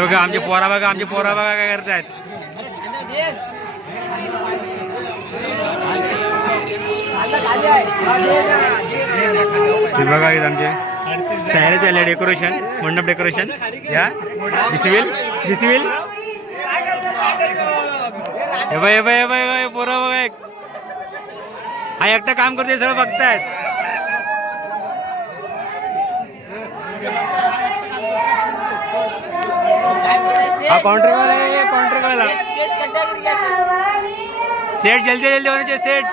बघा आमचे पोरा बघा काय करतायत. बघा आमचे तयारी चालली डेकोरेशन, मंडप डेकोरेशन. या दिसविल पोरं बघा हा एकटा काम करतोय, सगळं बघतायत. हा काउंटर वाला सेट जल्दी होना चाहिए. सेट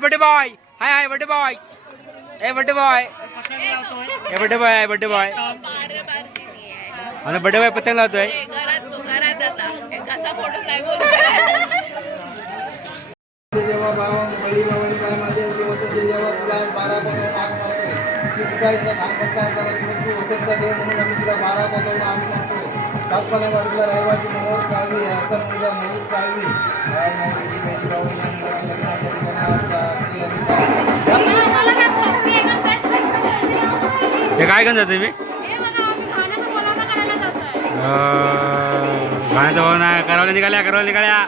बर्थडे बॉय हाय बर्थडे बॉय. बर्थडे बॉय आता बर्थडे बॉय पतंग लावतोय. सातपाण्यावाडीतला रहिवासी मनोहर साळवी याचा मुलगा मोहित साळवी हे काय करत तुम्ही? खाण्याचं करवल्या निघाल्या.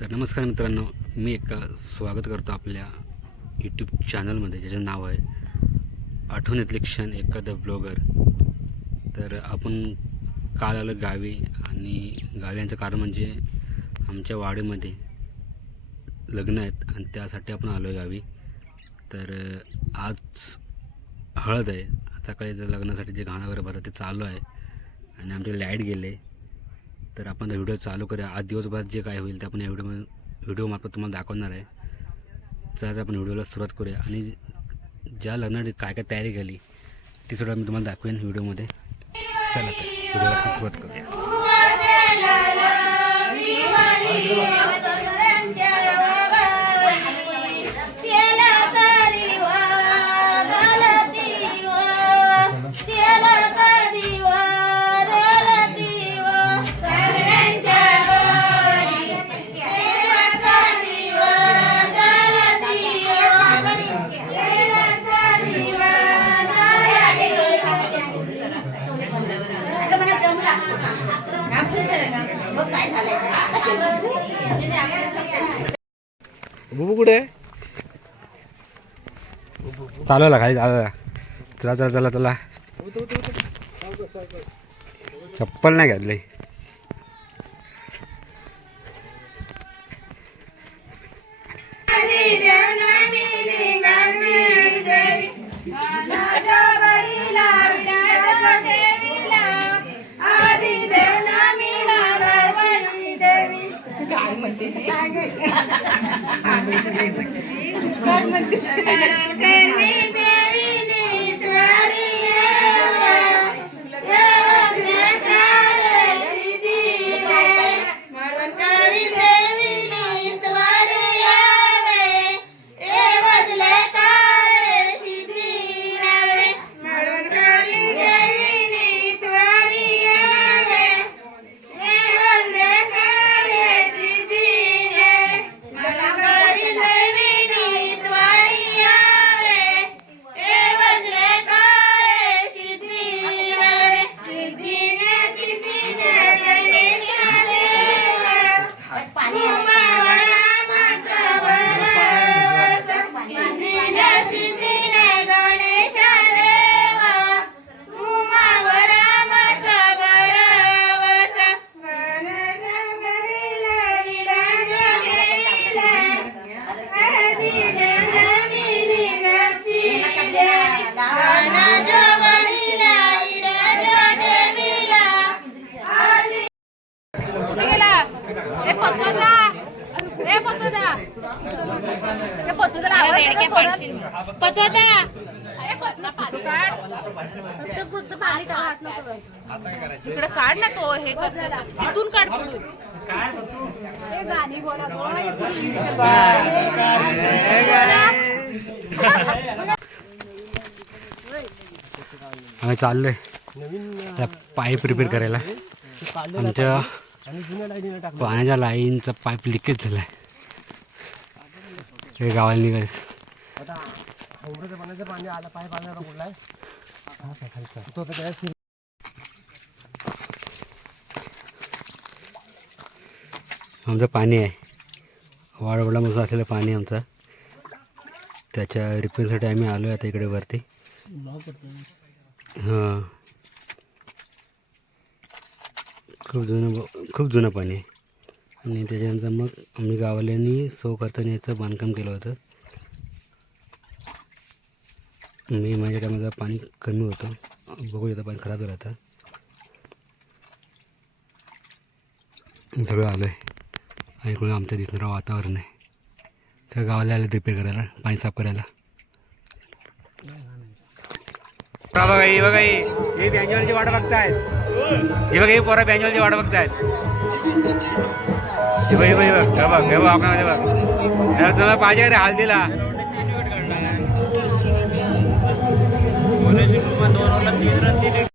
तर नमस्कार मित्रांनो, मी एक स्वागत करतो आपल्या यूट्यूब चॅनलमध्ये, ज्याचं नाव आहे आठवणीतले क्षण एखादा ब्लॉगर. तर आपण काल आलो गावी, आणि गावी यांचं कारण म्हणजे आमच्या वाडीमध्ये लग्न आहेत आणि त्यासाठी आपण आलो आहे गावी. तर आज हळद आहे. सकाळी जर लग्नासाठी जे गाणं वगैरे भरतं ते चालू आहे आणि आमचे लाईट गेले. तर आपण व्हिडिओ चालू करूया. आज दिवसभरात जे काय होईल ते आपण या व्हिडिओमार्फत तुम्हाला दाखवणार आहे. तर आज आपण व्हिडिओला सुरुवात करूया, आणि ज्या लग्नाची काय काय तयारी केली ती सुद्धा मी तुम्हाला दाखवेन व्हिडिओमध्ये. चला तर व्हिडिओला सुरुवात करूया. बुबू कुठे चालवला खाली चला चप्पल नाही घातली. पतोता फक्त पाणी काढ इकडे काढ ना तो हे तिथून काढ पुढून. आम्ही चाललोय त्या पाईप रिपेअर करायला. आमच्या पाण्याच्या लाईनचा पाईप लिकेज झालाय. हे गावाला निघायचं. आमचं पाणी आहे वाडवडामध्ये असलेलं पाणी आमचं. त्याच्या रिपेअरसाठी आम्ही आलो आहे आता इकडे वरती. हां खूप जुनं पाणी आहे. आणि त्याच्यानंतर मग आम्ही गावाल्यांनी सो करताना याचं बांधकाम केलं होतं. मी माझ्या टायमाला पाणी कमी होतं. बघू येतं पाणी खराब झालं आता. सगळं आलं आहे आणि इकडून आमचं दिसणारं वातावरण आहे. सगळं गावाला आलं रिपेअर करायला पाणी साफ करायला. बघा ही बघा ही बँजोलची वाट बघतायत. हे बघा ही पोरं बँजोलची वाट बघतायत. हे बघ हे बघ हे बघ हे बघ आपल्यामध्ये बघ तुम्हाला पाहिजे रे हल्दीला. 2 ओव्हरला 3 रन दिले.